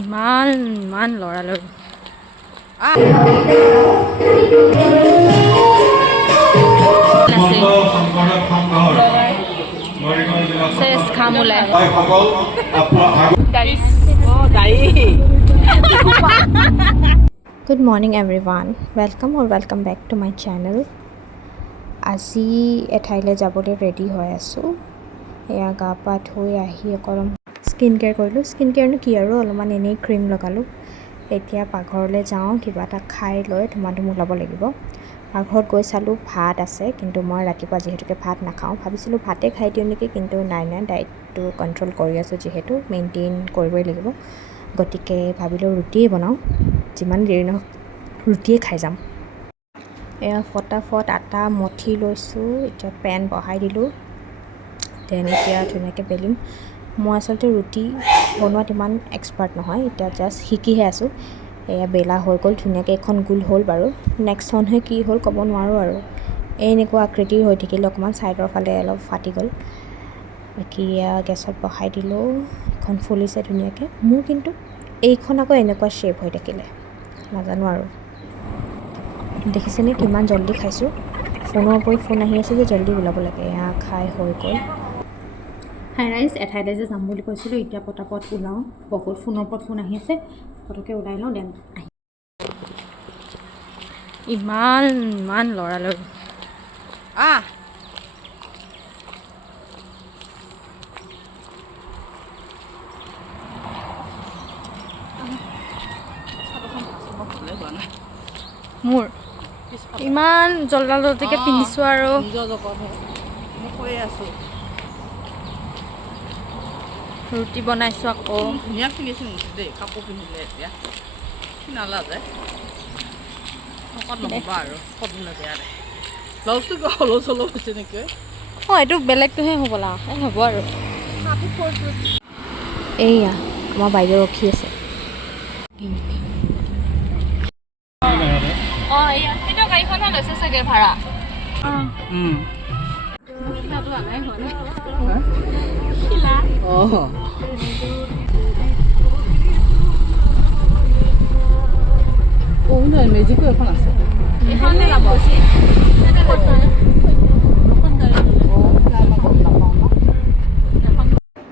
ইমান লৰালৰি Good morning everyone. Welcome back to my channel. আজি এঠাইলৈ যাবলৈ ৰেডি হৈ আছোঁ। এয়া গা পা ধুই আহি অকলম স্কিন কেয়াৰ কৰিলোঁ। স্কিন কেয়াৰনো কি আৰু অলপমান এনেই ক্ৰীম লগালোঁ। এতিয়া পাকঘৰলৈ যাওঁ, কিবা এটা খাই লৈ ধুম ওলাব লাগিব। পাকঘৰত গৈ চালোঁ ভাত আছে, কিন্তু মই ৰাতিপুৱা যিহেতুকে ভাত নাখাওঁ, ভাবিছিলোঁ ভাতে খাই দিওঁ নেকি, কিন্তু নাই ডায়েটটো কণ্ট্ৰল কৰি আছোঁ, যিহেতু মেইনটেইন কৰিবই লাগিব। গতিকে ভাবিলোঁ ৰুটিয়ে বনাওঁ, যিমান দেৰি নহওক ৰুটিয়ে খাই যাম। এয়া ফটাফট আটা মঠি লৈছোঁ, এতিয়া পেন বহাই দিলোঁ, দেন এতিয়া ধুনীয়াকৈ বেলিম। মই আচলতে ৰুটি বনোৱাত ইমান এক্সপাৰ্ট নহয়, এতিয়া জাষ্ট শিকিহে আছোঁ। এয়া বেলা হৈ গ'ল, ধুনীয়াকৈ এখন গোল হ'ল বাৰু। নেক্সটখনহে কি হ'ল ক'ব নোৱাৰোঁ আৰু, এনেকুৱা আকৃতিৰ হৈ থাকিলে, অকণমান ছাইডৰ ফালে অলপ ফাটি গ'ল। বাকী এয়া গেছত বহাই দিলোঁ, এখন ফুলিছে ধুনীয়াকৈ। মোৰ কিন্তু এইখন আকৌ এনেকুৱা শ্বেপ হৈ থাকিলে, নাজানো আৰু। দেখিছেনে কিমান জল্দি খাইছোঁ। ফোনৰ ওপৰত ফোন আহি আছে যে জল্দি ওলাব লাগে। এয়া খাই হৈ গ'ল। হাই ৰাইজ, এঠাইলৈ যে যাম বুলি কৈছিলোঁ, এতিয়া পটাপট ওলাওঁ। বহুত ফোনৰ ওপৰত ফোন আহি আছে, পটককৈ ওলাই লওঁ, দেন আহি। ইমান লৰালৰি মোৰ ইমান জলদালতিকৈ পিন্ধিছোঁ আৰু ৰুটি বনাইছোঁ আকৌ। ধুনীয়া কিনিছোঁ দেই, কাপোৰ পিন্ধিলে এতিয়া নালাগে নহ'বা আৰু সদিনা বেয়া দে। ব্লাউজটো কিবা হলৌ চলৌ হৈছে নেকি? অঁ, এইটো বেলেগটোহে হ'বলা, হ'ব আৰু। এইয়া আমাৰ বাইদেউ ৰখি আছে। অঁ, এইয়া সেইটো গাড়ীখনহে লৈছে চাগে ভাড়া। মেজিকো এখন আছে।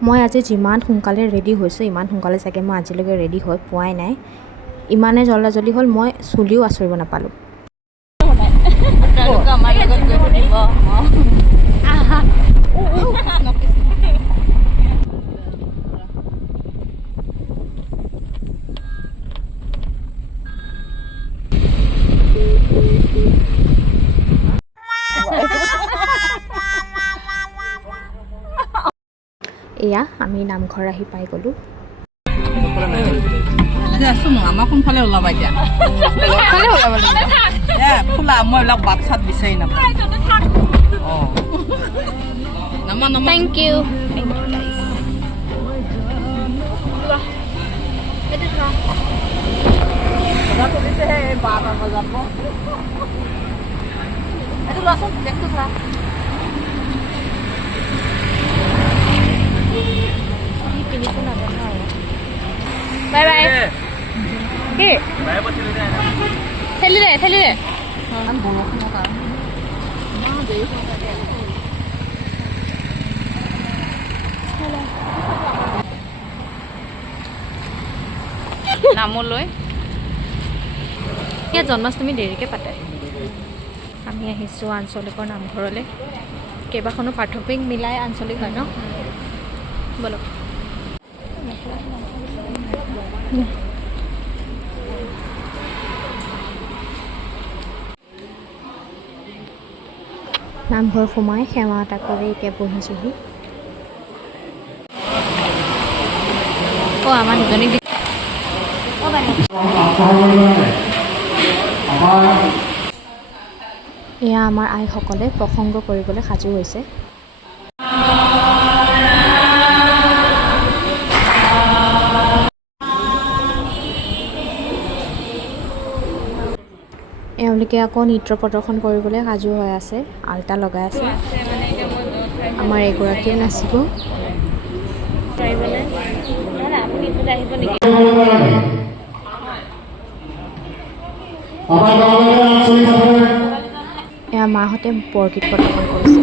মই আজি যিমান সোনকালে ৰেডি হৈছোঁ, ইমান সোনকালে চাগে মই আজিলৈকে ৰেডি হৈ পোৱাই নাই। ইমানে জল্দি হ'ল, মই চুলিও আঁচৰিব নাপালোঁ। আমাৰ লগত গৈ থাকিব। এয়া আমি নামঘৰ আহি পাই গ'লোঁ। আছো ন, আমাৰ কোনফালে ওলাবা এতিয়া? খোলা, মই এইবিলাক বাট চাত বিচাৰি নাপাওঁ। Thank U. তুলিছেহে 12টা বজাত। এইটো লোৱাচোন, দেখটো খোলা। Bye bye. কি ঠেলি দে বৰষুণৰ কাৰণে ইমান দেৰি নামলৈ। ইয়াত জন্মাষ্টমী দেৰিকৈ পাতে। আমি আহিছোঁ আঞ্চলিকৰ নামঘৰলৈ। কেইবাখনো পাৰ্থক্য মিলাই আঞ্চলিক হয় ন। বলক। নামঘৰ সোমাই সেৱা এটা কৰি এতিয়া বহিছোঁহি। আমাৰ দুজনীক এয়া আমাৰ আইসকলে প্ৰসংগ কৰিবলৈ সাজু হৈছে। এওঁলোকে আকৌ নৃত্য প্ৰদৰ্শন কৰিবলৈ সাজু হৈ আছে, আল্টা লগাই আছে। আমাৰ এগৰাকীও নাচিব। এইফালে আহিব নেকি এয়া মাহঁতে বৰগীত প্ৰদৰ্শন কৰিছে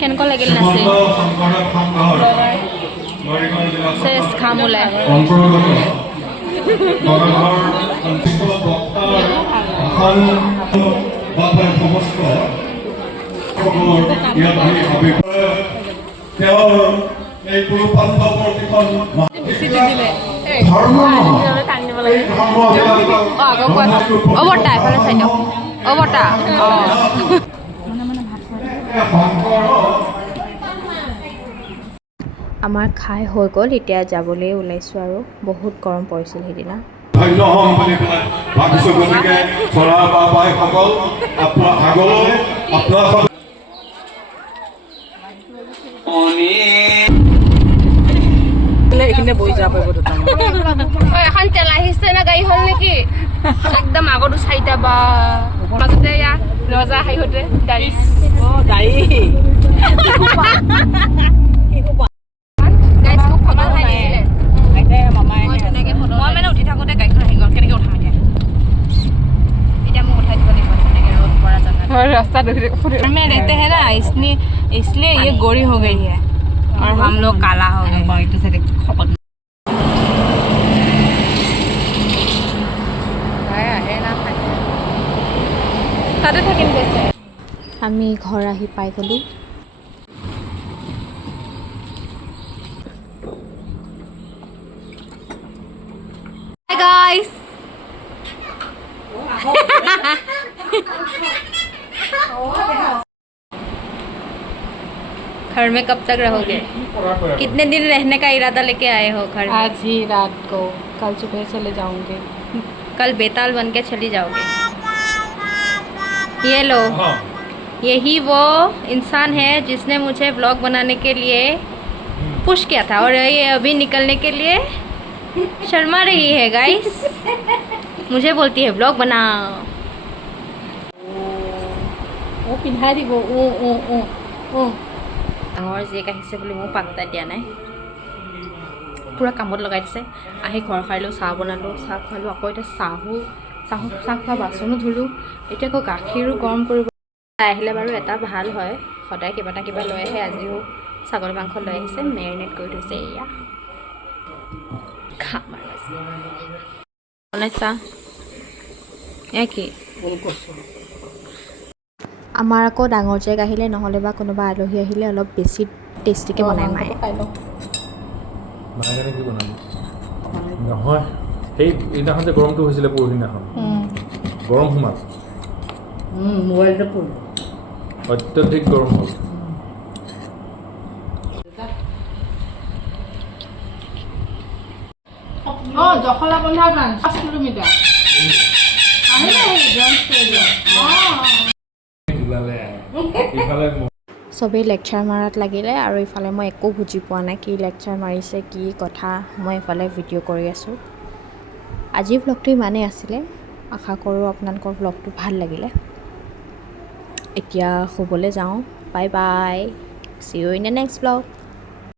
কেনেকুৱা লাগিল নাচি শেষ খাম ওলাই অৱতা এফালে চাই দিয়ক অৱতা আমাৰ খাই হৈ গ'ল এতিয়া যাবলৈ ওলাইছোঁ আৰু বহুত গৰম পৰিছিল সেইদিনা ধন্য হম বুলি পেলাই ভাবিছোঁ গতিকে চৰা বা বাইসকল আপোনাৰ আগলৈ আপোনাৰ এইখিনিতে বহি যাব পাৰিব এখন তেল আহিছে না গাড়ী হ'ল নেকি একদম আগতো চাৰিটা বা মাজতে ইয়াৰ ৰজা হাইহঁতে গাড়ী মই মানে উঠি থাকোঁতে গাড়ীখন আহি গ'ল কেনেকৈ উঠাম এতিয়া মোক উঠাই দিব লাগিব তেনেকৈ ৰ'দ পৰা জেগাত रास्ता में रहते हैं ना इसलिए ये गोरी हो गई है और हम लोग काला हो गए তাতে থাকিম কৈছে আমি ঘৰ আহি পাই গ'লোঁ Hi guys घर में कब तक रहोगे कितने दिन रहने का इरादा लेके आए हो घर में? आज ही रात को कल सुबह चले जाऊंगे कल बेताल बन के चली जाओगे ये लो यही वो इंसान है जिसने मुझे व्लॉग बनाने के लिए पुश किया था और ये अभी निकलने के लिए शर्मा रही है गाइस मुझे बोलती है व्लॉग बनाओ वो पिन्हा दी वो ডাঙৰ জীয়েক আহিছে বুলি মোক পাত্তা দিয়া নাই পূৰা কামত লগাই দিছে আহি ঘৰ সাৰিলোঁ চাহ বনালোঁ চাহ খোৱালোঁ আকৌ এতিয়া চাহ খোৱা বাচনো ধুলোঁ এতিয়া আকৌ গাখীৰো গৰম কৰিব আহিলে বাৰু এটা ভাল হয় সদায় কিবা এটা কিবা লৈ আহে আজিও ছাগলী মাংস লৈ আহিছে মেৰিনেট কৰি থৈছে এয়া খাম আৰু বনাইছা এয়া কি আমাৰ আকৌ ডাঙৰ জেগ আহিলে নহ'লে বা কোনোবা আলহী আহিলে অলপ বেছি টেষ্টিকৈ বনাই মায়ে মায়ে কি বনালি নহয় সেই এইদিনাখন যে গৰমটো হৈছিলে পৰহিদিনাখন গৰম সোমাল মোবাইলটা পড় অত্যধিক গৰম হ'ল জখলা বন্ধা গান 5 কিলোমিটাৰ আহিলে চবেই লেকচাৰ মাৰাত লাগিলে আৰু ইফালে মই একো বুজি পোৱা নাই কি লেকচাৰ মাৰিছে কি কথা মই ইফালে ভিডিঅ' কৰি আছোঁ আজিৰ ভ্লগটো ইমানেই আছিলে আশা কৰোঁ আপোনালোকৰ ভ্লগটো ভাল লাগিলে এতিয়া শুবলৈ যাওঁ bye bye see you in the next vlog